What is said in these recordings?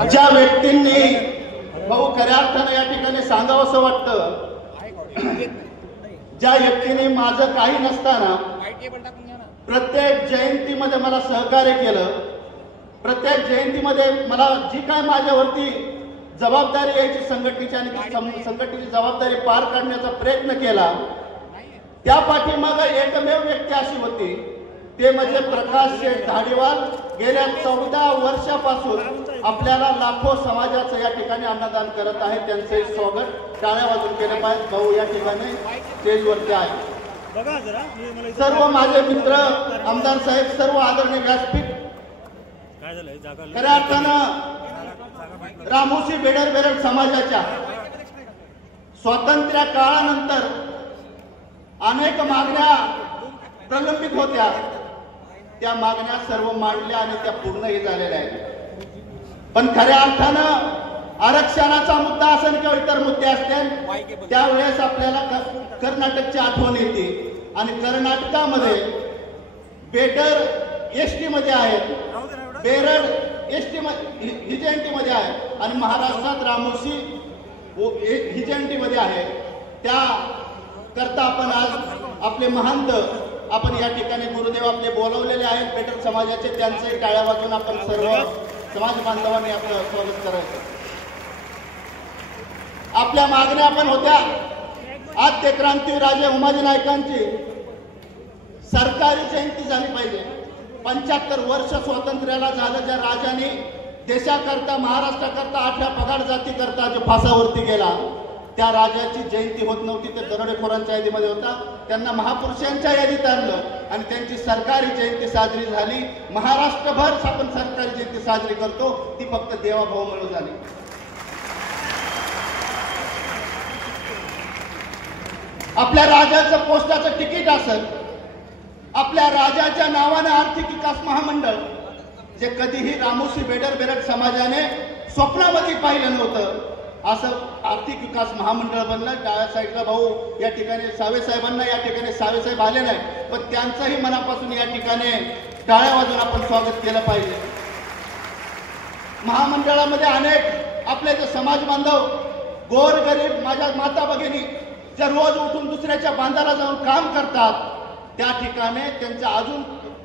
ज्या व्यक्तींनी भाऊ खऱ्या अर्थानं या ठिकाणी सांगावंसं वाटतं, ज्या व्यक्तीने माझं काही नसताना प्रत्येक जयंतीमध्ये मला सहकार्य केलं, प्रत्येक जयंतीमध्ये मला जी काय माझ्यावरती जबाबदारी यायची संघटनेची आणि संघटनेची जबाबदारी पार काढण्याचा प्रयत्न केला, त्या पाठीमागे एकमेव व्यक्ती अशी होती, ते म्हणजे प्रकाश शेठ धाडीवाल. गेल्या 14 वर्षापासून आपल्याला लाखो समाजाचं या ठिकाणी अन्नदान करत आहे. त्यांचे स्वागत टाळ्या वाजून केले पाहिजे. भाऊ या ठिकाणी स्टेजवरती आहे. सर्व माझे मित्र, आमदार साहेब, सर्व आदरणीय व्यासपीठ, खऱ्या अर्थानं रामोशी बेडर समाजाच्या स्वातंत्र्य काळानंतर अनेक मागण्या प्रलंबित होत्या. त्या मागण्या सर्व मांडल्या आणि त्या पूर्णही झालेल्या आहेत. पण खऱ्या अर्थानं आरक्षणाचा मुद्दा असेल किंवा इतर मुद्दे असतील, त्यावेळेस आपल्याला कर्नाटकची आठवण येते. आणि कर्नाटकामध्ये बेडर एसटी मध्ये आहेत, बेरड एसटी हिजेंटी मध्ये आहे आणि महाराष्ट्रात रामोशी हिजेंटी मध्ये आहे. त्या करता आपण आज आपले महंत आपण या ठिकाणी गुरुदेव आपले बोलवलेले आहेत बेडर समाजाचे, त्यांचे टाळ्या वाजवून आपण सर्व समाज बांधवांनी आपलं स्वागत करायचं. आपल्या मागण्या आपण होत्या, आद्य क्रांतीवीर राजे उमाजी नाईकांची सरकारी जयंती झाली पाहिजे. 75 वर्ष स्वातंत्र्याला झालं. ज्या राजाने देशाकरता, महाराष्ट्राकरता, 8 पगार जाती करता जो फासावरती गेला, त्या राजाची जयंती होत नव्हती. ते दरोडेखोरांच्या यादीमध्ये होता. त्यांना महापुरुषांच्या यादीत आणलं आणि त्यांची सरकारी जयंती साजरी झाली. महाराष्ट्रभर आपण सरकारी जयंती साजरी करतो, ती फक्त देवाभाऊमुळे झाली. आपल्या राजाचं पोस्टाचं तिकीट असेल, आपल्या राजाच्या नावाने आर्थिक विकास महामंडळ, जे कधीही रामोशी बेडर समाजाने स्वप्नामध्ये पाहिलं नव्हतं, असं आर्थिक विकास महामंडळ बनलं. डाव्या साईडला भाऊ या ठिकाणी सावे साहेबांना, या ठिकाणी सावे साहेब आले नाही, पण त्यांचंही मनापासून या ठिकाणी टाळ्या वाजून आपण स्वागत केलं पाहिजे. महामंडळामध्ये अनेक आपले जे समाज बांधव, गोरगरीब माझ्या माता भगिनी, जे रोज उठून दुसऱ्याच्या बांधाला जाऊन काम करतात, त्या ठिकाणी त्यांचं अजून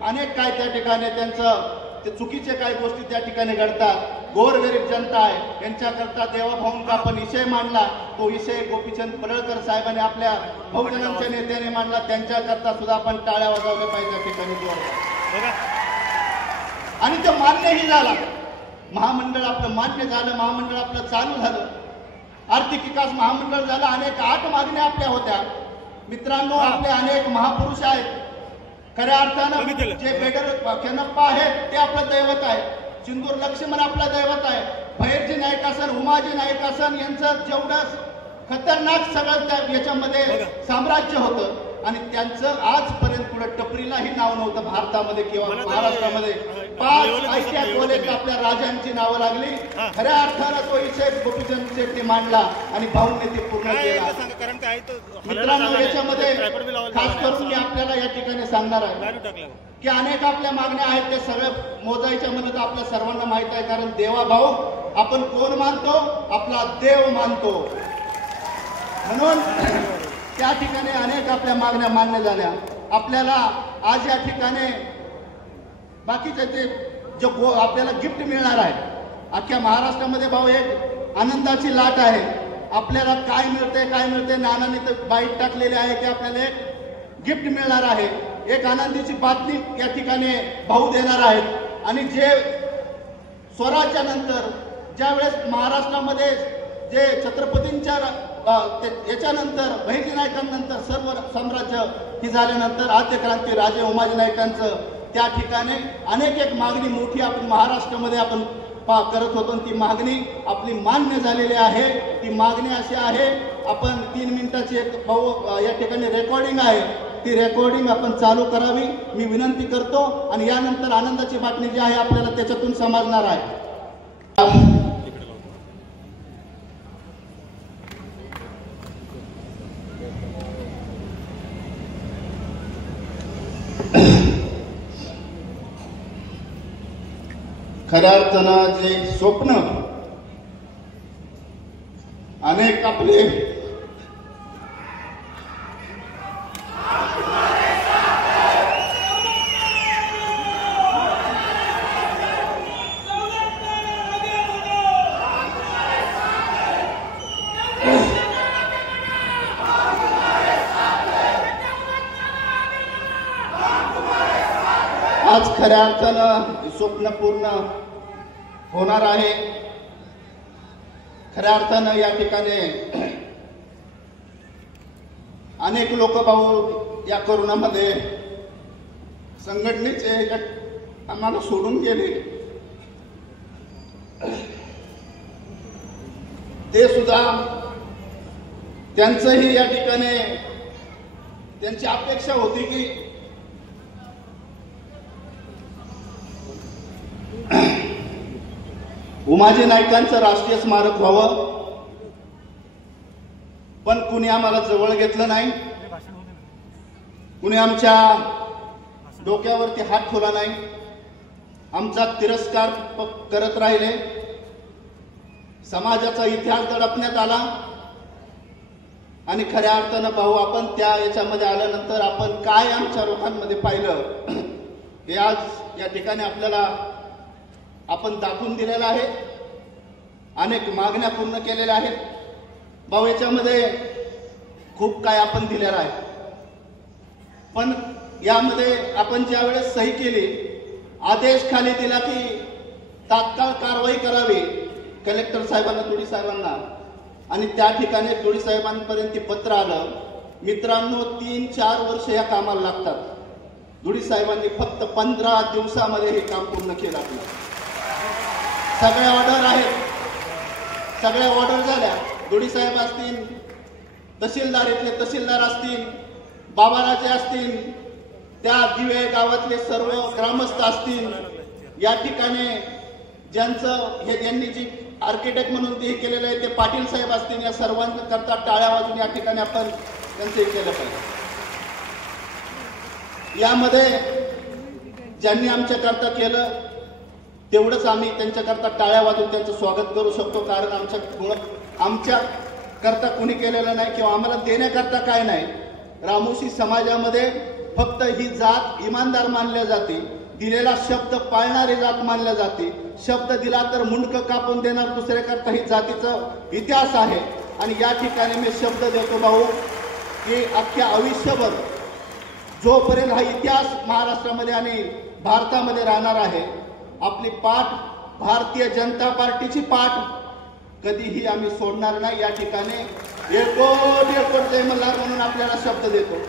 अनेक काय त्या ठिकाणी त्यांचं ते चुकीचे काही गोष्टी त्या ठिकाणी घडतात. गोरगरीब जनता आहे, यांच्याकरता देवाभाऊंचा आपण विषय मांडला. तो विषय गोपीचंद पडळकर साहेबांनी आपल्या बहुजनांच्या नेत्याने मांडला. त्यांच्याकरता सुद्धा आपण टाळ्या वाजवल्या पाहिजे त्या ठिकाणी जोर. आणि ते मान्यही झाला. महामंडळ आपलं मान्य झालं, महामंडळ आपलं चालू झालं, आर्थिक विकास महामंडळ झालं. अनेक 8 मागण्या आपल्या होत्या. मित्रांनो, आपले अनेक महापुरुष आहेत. खऱ्या अर्थानं जे बेडर केनप्पा आहेत ते आपलं दैवत आहे. सिंदूर लक्ष्मण आपलं दैवत आहे. भैरजी नाईक असन, उमाजी नाईक असन, यांचं जेवढं खतरनाक सगळं त्या याच्यामध्ये साम्राज्य होतं आणि त्यांचं आजपर्यंत पुढे टपरीलाही नाव नव्हतं भारतामध्ये किंवा महाराष्ट्रामध्ये. 5 ऐतिहासिक कॉलेज आपल्या राजांची नावं लागली. खऱ्या अर्थानं तो विषय गोपीचंद शेट्टी मांडला आणि भाऊंनी ते पूर्ण केला. मित्रांनो, याच्यामध्ये खास करून मी आपल्याला या ठिकाणी सांगणार आहे की अनेक आपल्या मागण्या आहेत. ते सगळं मोजायच्या म्हणत आपल्या सर्वांना माहित आहे. कारण देवाभाऊ आपण कोण मानतो? आपला देव मानतो. म्हणून त्या ठिकाणी अनेक आपल्या मागण्या मान्य झाल्या. आपल्याला आज या ठिकाणी बाकीचे ते जो आपल्याला गिफ्ट मिळणार आहे, अख्ख्या महाराष्ट्रामध्ये भाऊ एक आनंदाची लाट आहे. आपल्याला काय मिळते नानाने तर बाईट टाकलेली आहे की आपल्याला एक गिफ्ट मिळणार आहे. एक आनंदीची बातमी या ठिकाणी भाऊ देणार आहेत. आणि जे स्वराज्यानंतर ज्यावेळेस महाराष्ट्रामध्ये जे छत्रपतींच्या याच्यानंतर भैरजी नाईकांनंतर सर्व साम्राज्य ही झाल्यानंतर आद्य क्रांती राजे उमाजी नाईकांचं त्या ठिकाणी अनेक एक मागणी मोठी आपण महाराष्ट्रामध्ये आपण करत होतो. ती मागणी आपली मान्य झालेली आहे. ती मागणी अशी आहे, आपण 3 मिनिटाची एक भाऊ या ठिकाणी रेकॉर्डिंग आहे, ती रेकॉर्डिंग आपण चालू करावी मी विनंती करतो. आणि यानंतर आनंदाची बातमी जी आहे आपल्याला त्याच्यातून समजणार आहे. खऱ्या अर्थानं जे स्वप्न अनेक आपले आज खऱ्या अर्थानं स्वप्न पूर्ण होणार आहे. खऱ्या अर्थानं या ठिकाणी अनेक लोक भाऊ या कोरोनामध्ये संघटनेचे आम्हाला सोडून गेले. ते सुद्धा त्यांचंही या ठिकाणी त्यांची अपेक्षा होती की उमाजी नाईकांचं राष्ट्रीय स्मारक व्हावं, पण कुणी आम्हाला जवळ घेतलं नाही, कुणी आमच्या डोक्यावरती हात ठेवला नाही, आमचा तिरस्कार करत राहिले. समाजाचा इतिहास दडपण्यात आला आणि खऱ्या अर्थानं भाऊ आपण त्या याच्यामध्ये आल्यानंतर आपण काय आमच्या लोकांमध्ये पाहिलं हे आज या ठिकाणी आपल्याला आपण दाखवून दिलेलं आहे. अनेक मागण्या पूर्ण केलेल्या आहेत भाऊ. याच्यामध्ये खूप काय आपण दिलेलं आहे, पण यामध्ये आपण ज्या वेळेस सही केली, आदेश खाली दिला की तात्काळ कारवाई करावी कलेक्टर साहेबांना, तुडी साहेबांना, आणि त्या ठिकाणी तुडी साहेबांपर्यंत ते पत्र आलं. मित्रांनो 3-4 वर्ष या कामाला लागतात. तुडी साहेबांनी फक्त 15 दिवसामध्ये हे काम पूर्ण केलं. आपलं सगळ्या ऑर्डर आहेत, सगळ्या ऑर्डर झाल्या. दुडी साहेब असतील, तहसीलदार इथले तहसीलदार असतील, बाबाराजे असतील, त्या दिवे गावातले सर्व ग्रामस्थ असतील, या ठिकाणी ज्यांचं हे ज्यांनी जी आर्किटेक्ट म्हणून ते केलेलं आहे ते पाटील साहेब असतील, या सर्वांकरता टाळ्या वाजून या ठिकाणी आपण त्यांचं हे केलं पाहिजे. यामध्ये ज्यांनी आमच्याकरता केलं तेवढंच आम्ही त्यांच्याकरता टाळ्या वाजून त्यांचं स्वागत करू शकतो, कारण आमच्या करता कुणी केलेलं नाही किंवा आम्हाला देण्याकरता काय नाही. रामोशी समाजामध्ये फक्त ही जात इमानदार मानल्या जाते, दिलेला शब्द पाळणारी जात मानल्या जाते. शब्द दिला तर मुंडकं कापून देणार दुसऱ्याकरता ही जातीचा इतिहास आहे. आणि या ठिकाणी मी शब्द देतो भाऊ की अख्ख्या आयुष्यभर जोपर्यंत हा इतिहास महाराष्ट्रामध्ये आणि भारतामध्ये राहणार आहे, आपली पाठ भारतीय जनता पार्टीची पाठ कधीही आम्ही सोडणार नाही. या ठिकाणी एकोट जय मल्हार म्हणून आपल्याला शब्द देतो.